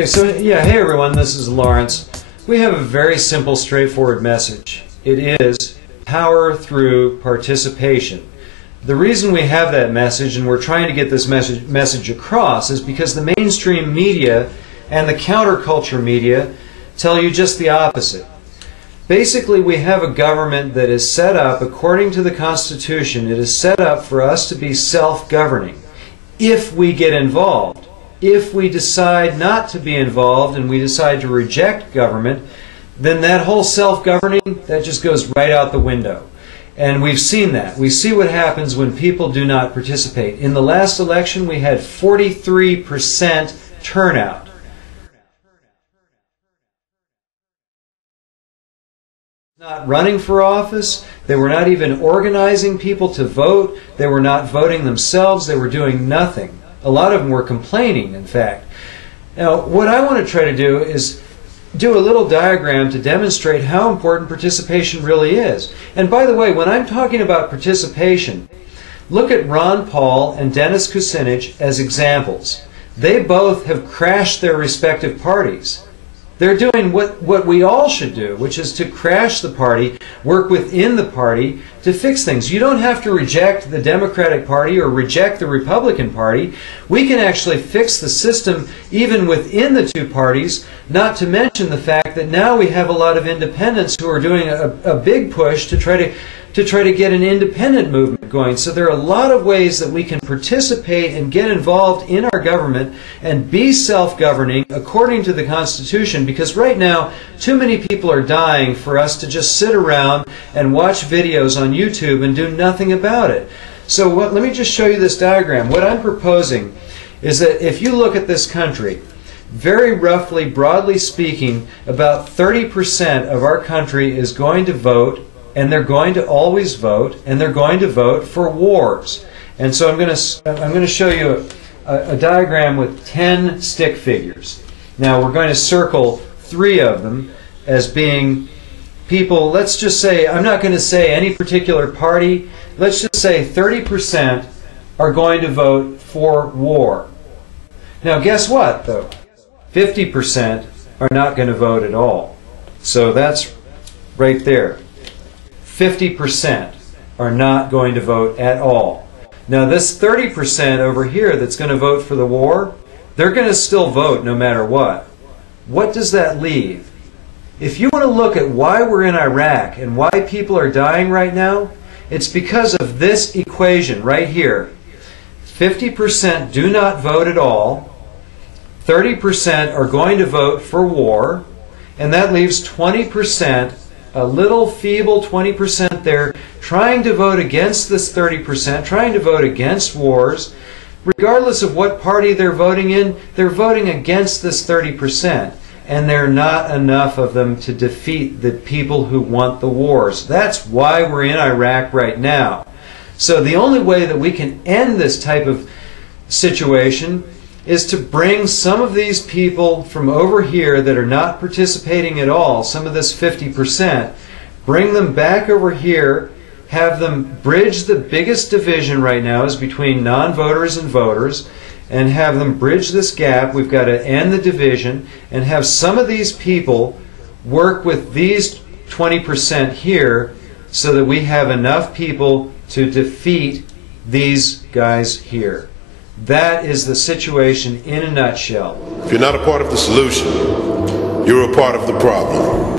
Okay, so yeah, hey everyone, this is Lawrence. We have a very simple, straightforward message. It is power through participation. The reason we have that message, and we're trying to get this message across, is because the mainstream media and the counterculture media tell you just the opposite. Basically, we have a government that is set up, according to the Constitution, it is set up for us to be self-governing. If we get involved, if we decide not to be involved and we decide to reject government, then that whole self-governing, that just goes right out the window. And we've seen that. We see what happens when people do not participate. In the last election, we had 43% turnout. Not running for office, they were not even organizing people to vote, they were not voting themselves, they were doing nothing. A lot of them were complaining, in fact. Now, what I want to try to do is do a little diagram to demonstrate how important participation really is. And by the way, when I'm talking about participation, look at Ron Paul and Dennis Kucinich as examples. They both have crashed their respective parties. They're doing what we all should do, which is to crash the party, work within the party to fix things. You don't have to reject the Democratic Party or reject the Republican Party. We can actually fix the system even within the two parties, not to mention the fact that now we have a lot of independents who are doing a big push to try to get an independent movement going. So there are a lot of ways that we can participate and get involved in our government and be self-governing according to the Constitution, because right now too many people are dying for us to just sit around and watch videos on YouTube and do nothing about it. So let me just show you this diagram. What I'm proposing is that if you look at this country, very roughly, broadly speaking, about 30% of our country is going to vote, and they're going to always vote, and they're going to vote for wars. And so I'm going to show you a diagram with 10 stick figures. Now we're going to circle 3 of them as being people. Let's just say, I'm not going to say any particular party. Let's just say 30% are going to vote for war. Now guess what, though? 50% are not going to vote at all. So that's right there. 50% are not going to vote at all. Now this 30% over here that's going to vote for the war, they're going to still vote no matter what. What does that leave? If you want to look at why we're in Iraq and why people are dying right now, it's because of this equation right here. 50% do not vote at all, 30% are going to vote for war, and that leaves 20%, a little feeble 20% there, trying to vote against this 30%, trying to vote against wars. Regardless of what party they're voting in, they're voting against this 30%. And there are not enough of them to defeat the people who want the wars. That's why we're in Iraq right now. So the only way that we can end this type of situation is to bring some of these people from over here that are not participating at all, some of this 50%, bring them back over here, have them bridge the biggest division right now is between non-voters and voters, and have them bridge this gap. We've got to end the division and have some of these people work with these 20% here so that we have enough people to defeat these guys here. That is the situation in a nutshell. If you're not a part of the solution, you're a part of the problem.